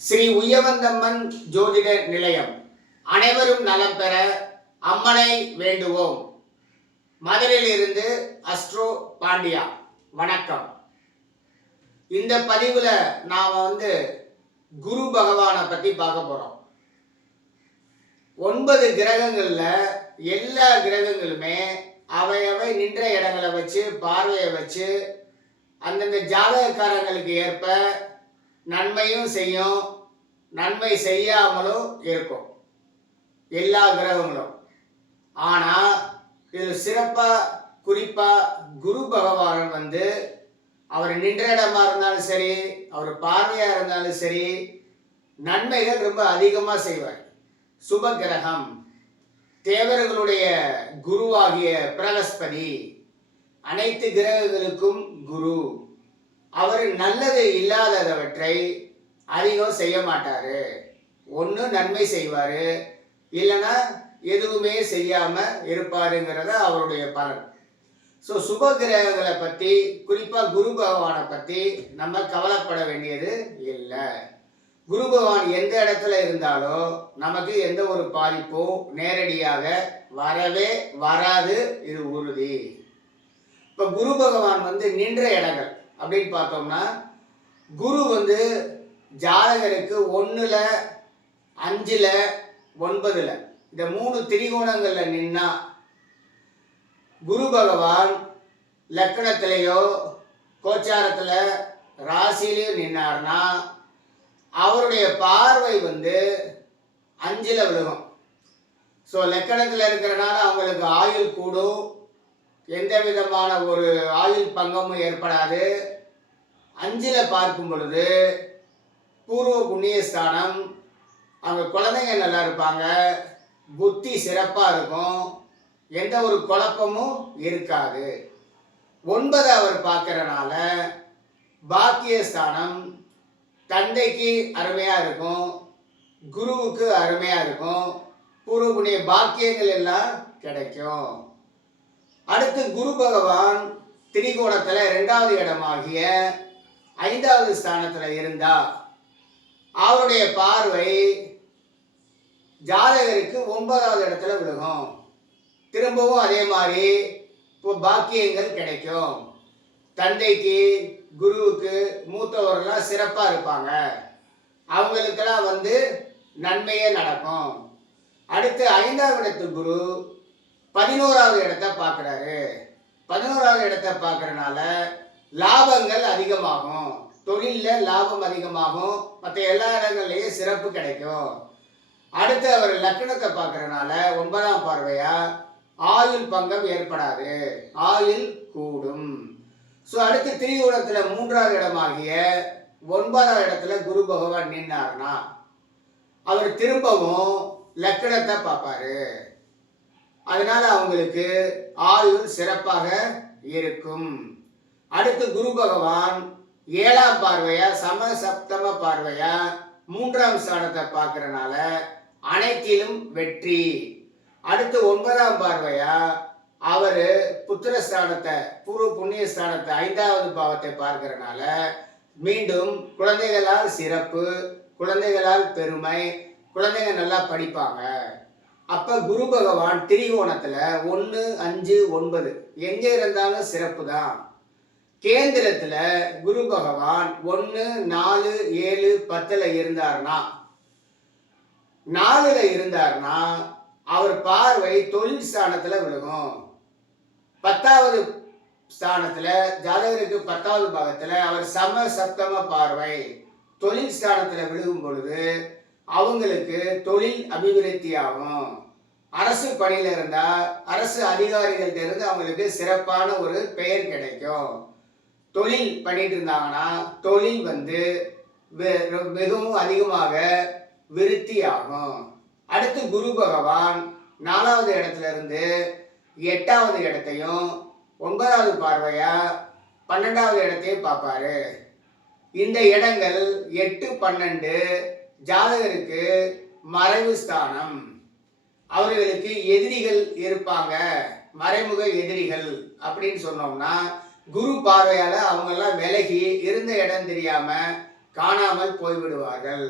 ஸ்ரீ உய்யவந்தம்மன் ஜோதிட நிலையம். அனைவரும் நலம் பெற அம்மனை வேண்டுவோம். மதுரையிலிருந்து அஸ்ட்ரோ பாண்டியா. வணக்கம். இந்த பதிவுல நாம குரு பகவானை பத்தி பார்க்க போறோம். 9 கிரகங்கள்ல எல்லா கிரகங்களுமே அவை நின்ற இடங்களை வச்சு பார்வையை வச்சு அந்தந்த ஜாதகக்காரங்களுக்கு ஏற்ப நன்மையும் செய்யும், நன்மை செய்யாமலும் இருக்கும் எல்லா கிரகங்களும். ஆனா இது சிறப்பா குறிப்பா குரு பகவான் அவர் நின்ற இடமா இருந்தாலும் சரி, அவர் பார்வையா இருந்தாலும் சரி, நன்மைகள் ரொம்ப அதிகமா செய்வார். சுப கிரகம், தேவர்களுடைய குருவாகிய பிரகஸ்பதி, அனைத்து கிரகங்களுக்கும் குரு. அவர் நல்லது இல்லாதவற்றை அதிகம் செய்ய மாட்டாரு. ஒன்று நன்மை செய்வாரு, இல்லைன்னா எதுவுமே செய்யாம இருப்பாருங்கிறத அவருடைய பலன். ஸோ சுப கிரகங்களை பற்றி, குறிப்பாக குரு பகவானை பற்றி நம்ம கவலைப்பட வேண்டியது இல்லை. குரு பகவான் எந்த இடத்துல இருந்தாலும் நமக்கு எந்த ஒரு பாதிப்பும் நேரடியாக வரவே வராது, இது உறுதி. இப்போ குரு பகவான் நின்ற இடங்கள் அப்படின்னு பார்த்தோம்னா, குரு ஜாதகருக்கு 1ல் 5ல் 9ல் இந்த 3 திரிகோணங்கள்ல நின்னா, குரு பகவான் லக்கணத்திலேயோ கோச்சாரத்துல ராசியிலேயோ நின்னார்னா அவருடைய பார்வை 5ல் விழுகும். ஸோ லக்கணத்தில் இருக்கிறனால அவங்களுக்கு ஆயுள் கூடும், எந்த விதமான ஒரு ஆயுள் பங்கமும் ஏற்படாது. 5ல் பார்க்கும் பொழுது பூர்வ புண்ணியஸ்தானம், அவங்க குழந்தைங்க நல்லா இருப்பாங்க, புத்தி சிறப்பாக இருக்கும், எந்த ஒரு குழப்பமும் இருக்காது. 9 அவர் பார்க்கறனால பாக்கியஸ்தானம், தந்தைக்கு அருமையாக இருக்கும், குருவுக்கு அருமையாக இருக்கும், பூர்வ புண்ணிய பாக்கியங்கள் எல்லாம் கிடைக்கும். அடுத்து குரு பகவான் திரிகோணத்தில் 2வது இடமாகிய 5வது ஸ்தானத்தில் இருந்தா அவருடைய பார்வை ஜாதகருக்கு 9வது இடத்துல விழுகும். திரும்பவும் அதே மாதிரி இப்போ பாக்கியங்கள் கிடைக்கும். தந்தைக்கு குருவுக்கு மூத்தவர்கள்லாம் சிறப்பாக இருப்பாங்க, அவங்களுக்கெல்லாம் நன்மையே நடக்கும். அடுத்து 5வது இடத்து குரு 11வது இடத்தை பார்க்குறாரு. 11வது இடத்தை பார்க்கறனால லாபங்கள் அதிகமாகும், தொழிலில் லாபம் அதிகமாகும், மற்ற எல்லா இடங்கள்லையும் சிறப்பு கிடைக்கும். அடுத்து அவர் லக்னத்தை பார்க்கறனால 9ஆம் பார்வையா ஆயுள் பங்கம் ஏற்படாது, ஆயுள் கூடும். ஸோ அடுத்து திரிகோணத்தில் 3வது இடமாகிய 9வது இடத்துல குரு பகவான் நின்னார்னா அவர் திரும்பவும் லக்கணத்தை பார்ப்பாரு. அதனால அவங்களுக்கு ஆயுள் சிறப்பாக இருக்கும். அடுத்து குரு பகவான் 7ஆம் பார்வையா சமசப்தம பார்வையா 3ஆம் ஸ்தானத்தை பார்க்கறனால அனைத்திலும் வெற்றி. அடுத்து 9ஆம் பார்வையா அவர் புத்திரஸ்தானத்தை, பூர்வ புண்ணியஸ்தானத்தை, 5வது பாவத்தை பார்க்கறனால மீண்டும் குழந்தைகளால் சிறப்பு, குழந்தைகளால் பெருமை, குழந்தைங்க நல்லா படிப்பாங்க. அப்ப குரு பகவான் திரிகோணத்துல 1, 5, 9 எங்க இருந்தாலும் சிறப்பு தான். கேந்திரத்துல குரு பகவான் 1, 4, 7, 10ல் இருந்தார்னா, 4ல் இருந்தார்னா அவர் பார்வை தொழில் ஸ்தானத்துல விழுகும். 10வது ஸ்தானத்துல ஜாதகருக்கு 10வது பாகத்துல அவர் சம சப்தம பார்வை தொழில் ஸ்தானத்துல விழுகும் பொழுது அவங்களுக்கு தொழில் அபிவிருத்தி ஆகும். அரசு பணியில இருந்தா அரசு அதிகாரிகள்ட்ட இருந்து அவங்களுக்கு சிறப்பான ஒரு பெயர் கிடைக்கும். தொழில் பண்ணிட்டு இருந்தாங்கன்னா தொழில் மிகவும் அதிகமாக விருத்தி ஆகும். அடுத்து குரு பகவான் 4வது இடத்துல இருந்து 8வது இடத்தையும் 9வது பார்வையா 12வது இடத்தையும் பார்ப்பாரு. இந்த இடங்கள் 8, 12 ஜாதகருக்கு மறைவு ஸ்தானம். அவர்களுக்கு எதிரிகள் இருப்பாங்க, மறைமுக எதிரிகள் அப்படின்னு சொன்னோம்னா குரு பார்வையால அவங்க எல்லாம் விலகி இருந்த இடம் தெரியாம காணாமல் போய்விடுவார்கள்.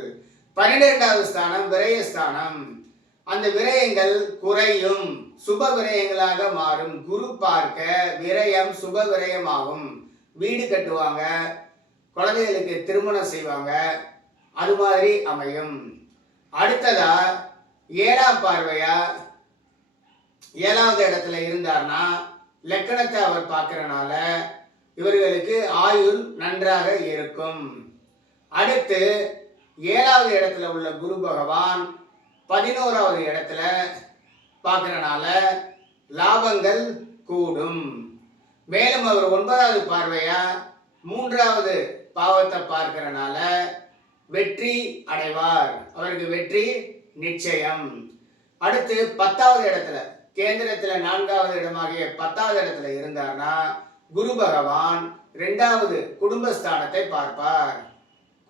12வது ஸ்தானம் விரயஸ்தானம். அந்த விரயங்கள் குறையும், சுப விரயங்களாக மாறும். குரு பார்க்க விரயம் சுப விரயமாகும். வீடு கட்டுவாங்க, குழந்தைகளுக்கு திருமணம் செய்வாங்க, அது மாதிரி அமையும். அடுத்ததா 7ஆம் பார்வையா 7வது இடத்துல இருந்தார்னா லக்கணத்தை அவர் பார்க்கறனால இவர்களுக்கு ஆயுள் நன்றாக இருக்கும். அடுத்து 7வது இடத்துல உள்ள குரு பகவான் 11வது இடத்துல பார்க்கறனால லாபங்கள் கூடும். மேலும் அவர் 9வது பார்வையா 3வது பாவத்தை பார்க்கறனால வெற்றி அடைவார். அவருக்கு வெற்றி நிச்சயம். அடுத்து 10வது இடத்துல கேந்திரத்துல 4வது இடமாகிய 10வது இடத்துல இருந்தார்னா குரு பகவான் 2வது குடும்பஸ்தானத்தை பார்ப்பார்.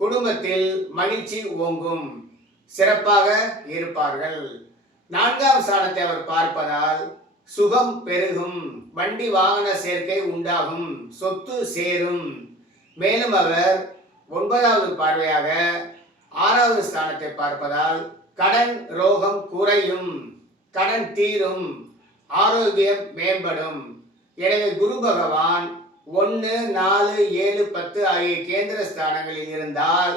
குடும்பத்தில் மகிழ்ச்சி ஓங்கும், சிறப்பாக இருப்பார்கள். 4ஆம் ஸ்தானத்தை அவர் பார்ப்பதால் சுகம் பெருகும், வண்டி வாகன சேர்க்கை உண்டாகும், சொத்து சேரும். மேலும் அவர் 9வது பார்வையாக 6வது ஸ்தானத்தை பார்ப்பதால் கடன் ரோகம் குறையும், கடன் தீரும், ஆரோக்கியம் மேம்படும். எனவே குரு பகவான் 1, 4, 7, 10 ஆகிய கேந்திர ஸ்தானங்களில் இருந்தால்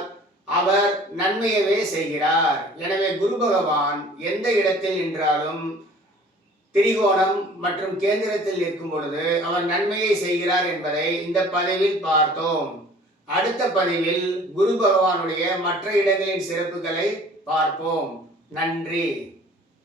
அவர் நன்மையவே செய்கிறார். எனவே குரு பகவான் எந்த இடத்தில் நின்றாலும் திரிகோணம் மற்றும் கேந்திரத்தில் இருக்கும் பொழுது அவர் நன்மையை செய்கிறார் என்பதை இந்த பதிவில் பார்த்தோம். அடுத்த பதிவில் குரு பகவானுடைய மற்ற இடங்களின் சிறப்புகளை பார்ப்போம். நன்றி.